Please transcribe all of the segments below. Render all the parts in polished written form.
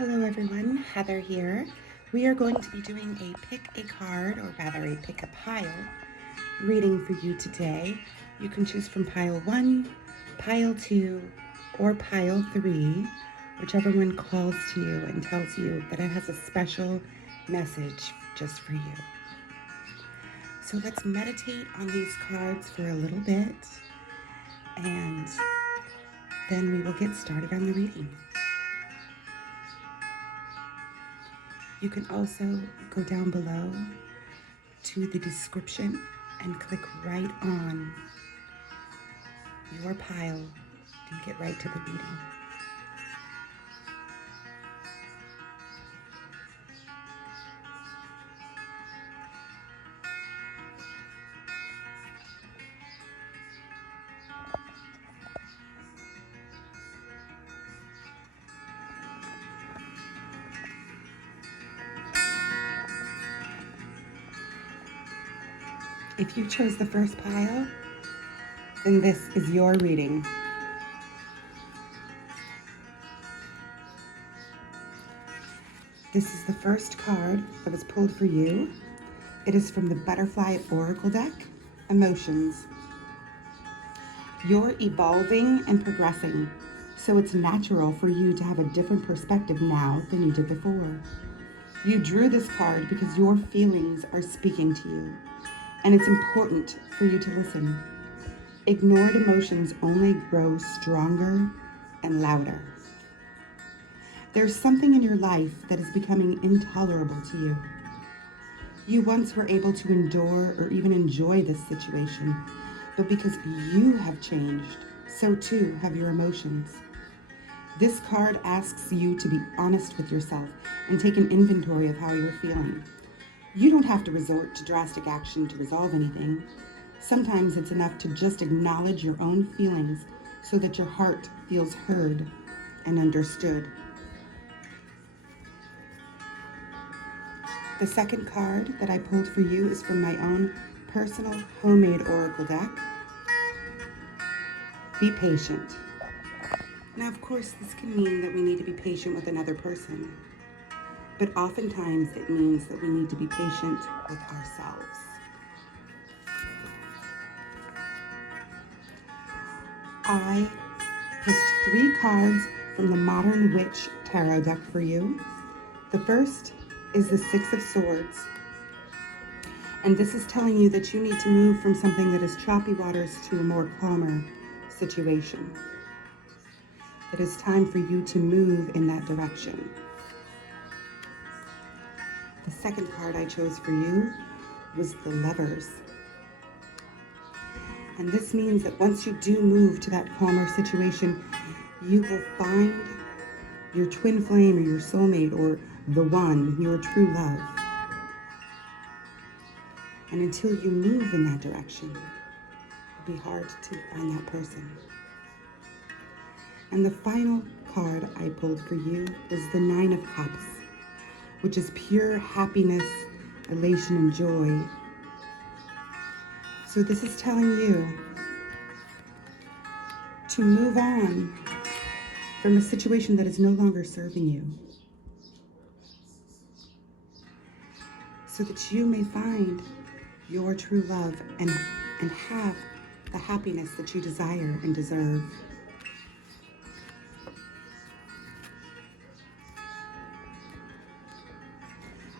Hello everyone, Heather here. We are going to be doing a pick a card, or rather a pick a pile, reading for you today. You can choose from pile 1, pile 2, or pile 3, whichever one calls to you and tells you that it has a special message just for you. So let's meditate on these cards for a little bit, and then we will get started on the reading. You can also go down below to the description and click right on your pile and get right to the reading. If you chose the first pile, then this is your reading. This is the first card that was pulled for you. It is from the Butterfly Oracle deck, Emotions. You're evolving and progressing, so it's natural for you to have a different perspective now than you did before. You drew this card because your feelings are speaking to you, and it's important for you to listen. Ignored emotions only grow stronger and louder. There's something in your life that is becoming intolerable to you. You once were able to endure or even enjoy this situation, but because you have changed, so too have your emotions. This card asks you to be honest with yourself and take an inventory of how you're feeling. You don't have to resort to drastic action to resolve anything. Sometimes it's enough to just acknowledge your own feelings so that your heart feels heard and understood. The second card that I pulled for you is from my own personal homemade oracle deck. Be patient. Now, of course, this can mean that we need to be patient with another person, but oftentimes it means that we need to be patient with ourselves. I picked 3 cards from the Modern Witch Tarot deck for you. The first is the Six of Swords, and this is telling you that you need to move from something that is choppy waters to a more calmer situation. It is time for you to move in that direction. The second card I chose for you was the Lovers. And this means that once you do move to that calmer situation, you will find your twin flame or your soulmate or the one, your true love. And until you move in that direction, it'll be hard to find that person. And the final card I pulled for you is the Nine of Cups, which is pure happiness, elation, and joy. So this is telling you to move on from a situation that is no longer serving you, so that you may find your true love and have the happiness that you desire and deserve.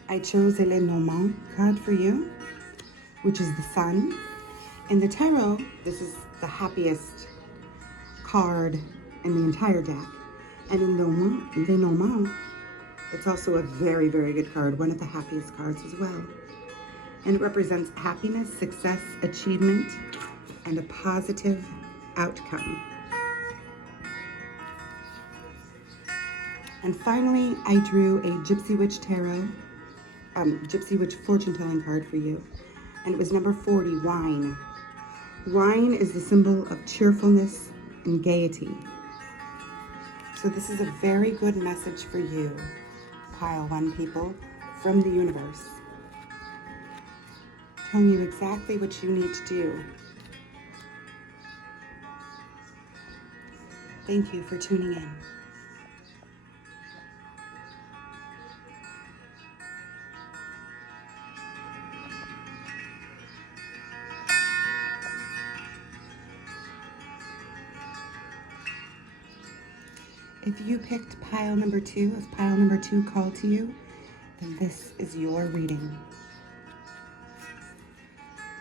I chose a Lenormand card for you, which is the Sun. In the tarot, this is the happiest card in the entire deck. And in Lenormand, it's also a very, very good card, one of the happiest cards as well. And it represents happiness, success, achievement, and a positive outcome. And finally, I drew a Gypsy Witch fortune-telling card for you. And it was number 40, Wine. Wine is the symbol of cheerfulness and gaiety. So this is a very good message for you, Pile 1 people, from the universe, telling you exactly what you need to do. Thank you for tuning in. If you picked pile number 2, if pile number 2 called to you, then this is your reading.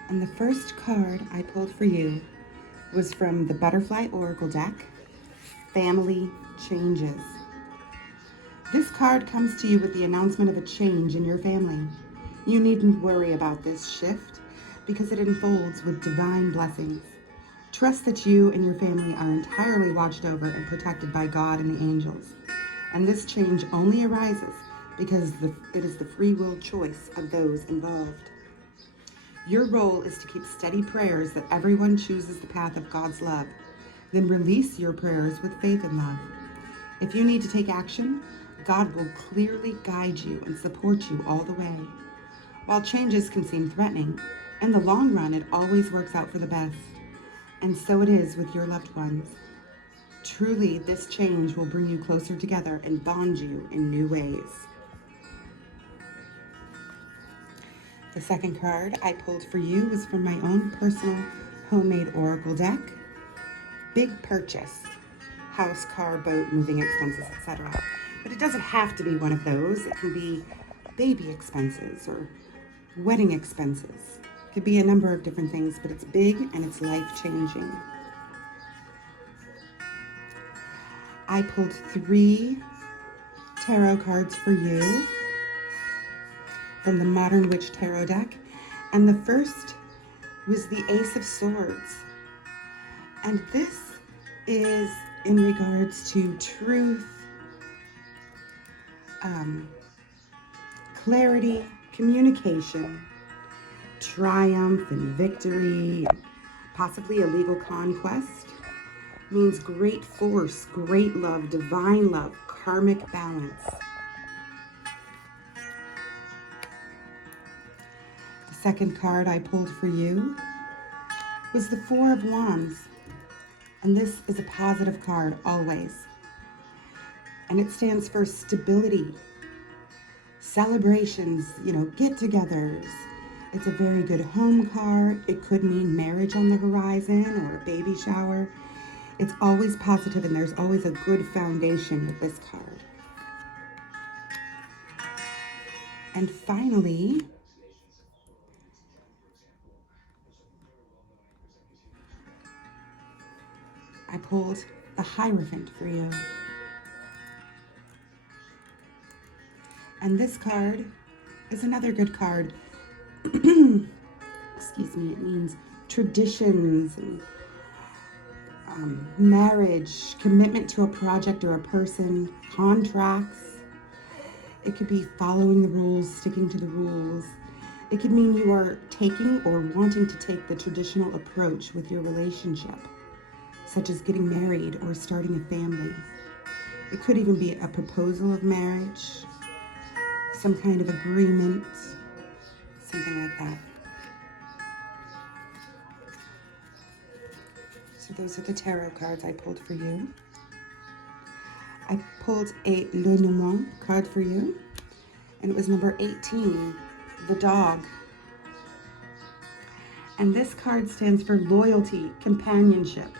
And the first card I pulled for you was from the Butterfly Oracle deck, Family Changes. This card comes to you with the announcement of a change in your family. You needn't worry about this shift because it unfolds with divine blessings. Trust that you and your family are entirely watched over and protected by God and the angels. And this change only arises because it is the free will choice of those involved. Your role is to keep steady prayers that everyone chooses the path of God's love. Then release your prayers with faith and love. If you need to take action, God will clearly guide you and support you all the way. While changes can seem threatening, in the long run it always works out for the best. And so it is with your loved ones. Truly, this change will bring you closer together and bond you in new ways. The second card I pulled for you was from my own personal homemade oracle deck. Big purchase. House, car, boat, moving expenses, etc. But it doesn't have to be one of those. It can be baby expenses or wedding expenses. It could be a number of different things, but it's big and it's life-changing. I pulled 3 tarot cards for you from the Modern Witch Tarot deck. And the first was the Ace of Swords. And this is in regards to truth, clarity, communication, triumph and victory, possibly a legal conquest. Means great force, great love, divine love, karmic balance. The second card I pulled for you was the 4 of Wands. And this is a positive card always. And it stands for stability, celebrations, get-togethers. It's a very good home card. It could mean marriage on the horizon or a baby shower. It's always positive and there's always a good foundation with this card. And finally, I pulled the Hierophant for you. And this card is another good card. Excuse me, it means traditions and marriage, commitment to a project or a person, contracts. It could be following the rules, sticking to the rules. It could mean you are taking or wanting to take the traditional approach with your relationship, such as getting married or starting a family. It could even be a proposal of marriage, some kind of agreement, something like that. So those are the tarot cards I pulled for you. I pulled a Lenormand card for you, and it was number 18, the dog. And this card stands for loyalty, companionship,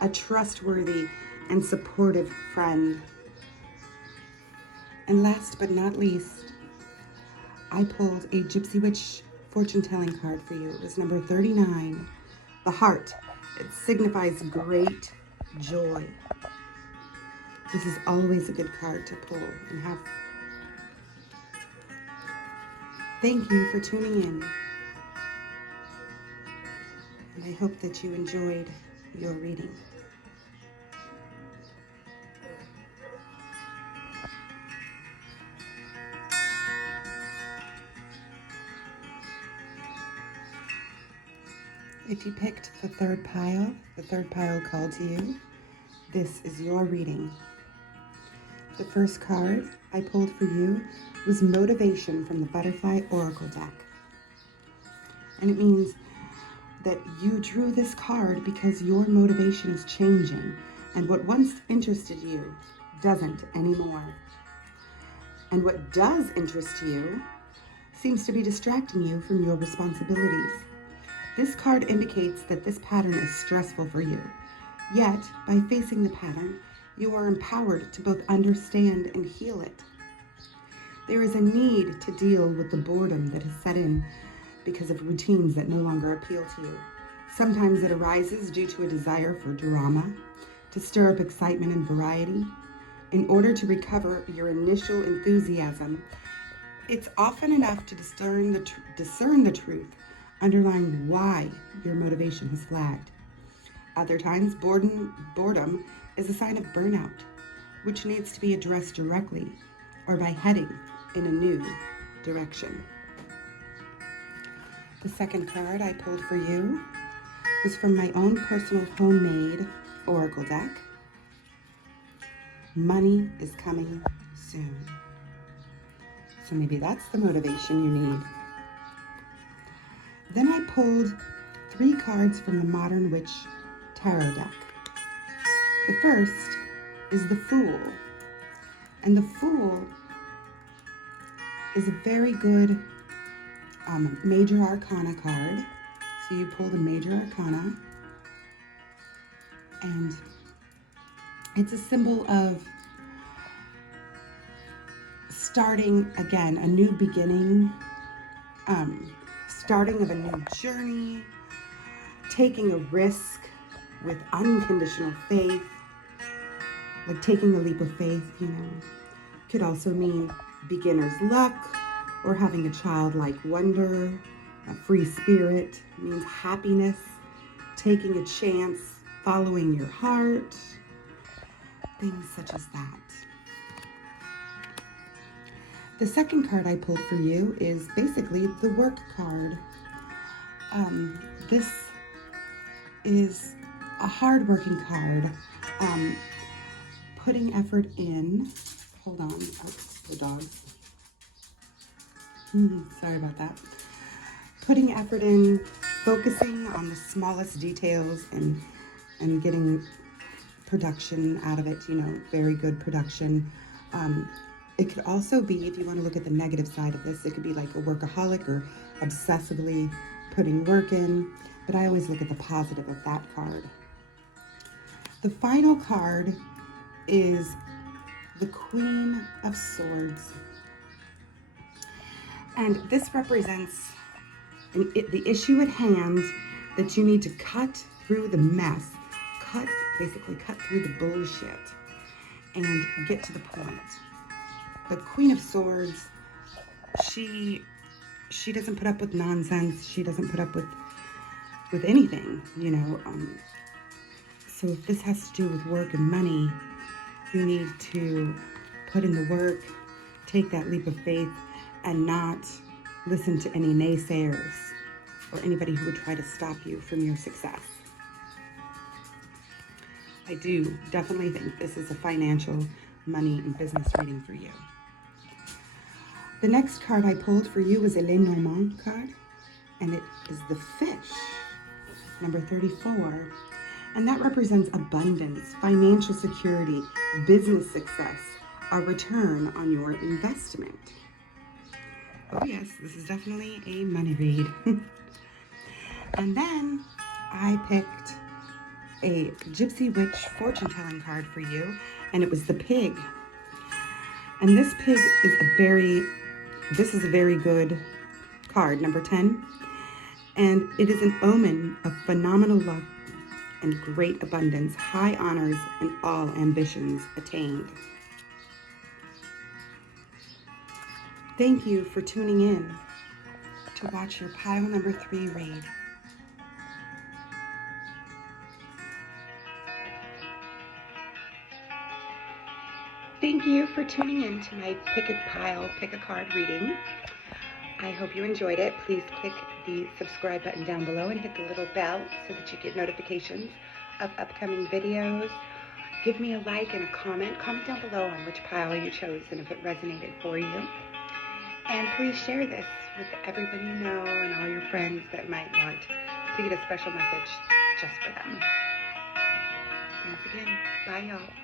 a trustworthy and supportive friend. And last but not least, I pulled a Gypsy Witch fortune-telling card for you. It was number 39, the heart. It signifies great joy. This is always a good card to pull and have. Thank you for tuning in. And I hope that you enjoyed your reading. If you picked the third pile called to you, this is your reading. The first card I pulled for you was Motivation from the Butterfly Oracle deck. And it means that you drew this card because your motivation is changing, and what once interested you doesn't anymore. And what does interest you seems to be distracting you from your responsibilities. This card indicates that this pattern is stressful for you. Yet, by facing the pattern, You are empowered to both understand and heal it. There is a need to deal with the boredom that has set in because of routines that no longer appeal to you. Sometimes it arises due to a desire for drama, to stir up excitement and variety. In order to recover your initial enthusiasm, it's often enough to discern the truth underlying why your motivation has flagged. Other times, boredom is a sign of burnout, which needs to be addressed directly or by heading in a new direction. The second card I pulled for you was from my own personal homemade oracle deck. Money is coming soon. So maybe that's the motivation you need. Then I pulled 3 cards from the Modern Witch Tarot deck. The first is the Fool. And the Fool is a very good Major Arcana card. So you pull the Major Arcana, and it's a symbol of starting again, a new beginning, starting of a new journey, taking a risk with unconditional faith, like taking a leap of faith, Could also mean beginner's luck or having a childlike wonder. A free spirit means happiness, taking a chance, following your heart, things such as that. The second card I pulled for you is basically the work card. This is a hard-working card, putting effort in. Hold on, the dogs. Sorry about that. Putting effort in, focusing on the smallest details and getting production out of it, very good production. It could also be, if you want to look at the negative side of this, it could be like a workaholic or obsessively putting work in, but I always look at the positive of that card. The final card is the Queen of Swords. And this represents the issue at hand, that you need to cut through the mess, basically cut through the bullshit and get to the point. The Queen of Swords, she doesn't put up with nonsense. She doesn't put up with anything, So if this has to do with work and money, you need to put in the work, take that leap of faith, and not listen to any naysayers or anybody who would try to stop you from your success. I do definitely think this is a financial, money, and business reading for you. The next card I pulled for you was a Lenormand card, and it is the Fish, number 34. And that represents abundance, financial security, business success, a return on your investment. Oh yes, this is definitely a money read. And then I picked a Gypsy Witch fortune-telling card for you, and it was the Pig. And this pig is a very good card, number 10. And it is an omen of phenomenal luck and great abundance, high honors, and all ambitions attained. Thank you for tuning in to watch your pile number 3 read. Thank you for tuning in to my Pick a Card reading. I hope you enjoyed it. Please click the subscribe button down below and hit the little bell so that you get notifications of upcoming videos. Give me a like and a comment. Comment down below on which pile you chose and if it resonated for you. And please share this with everybody you know and all your friends that might want to get a special message just for them. Thanks again. Bye, y'all.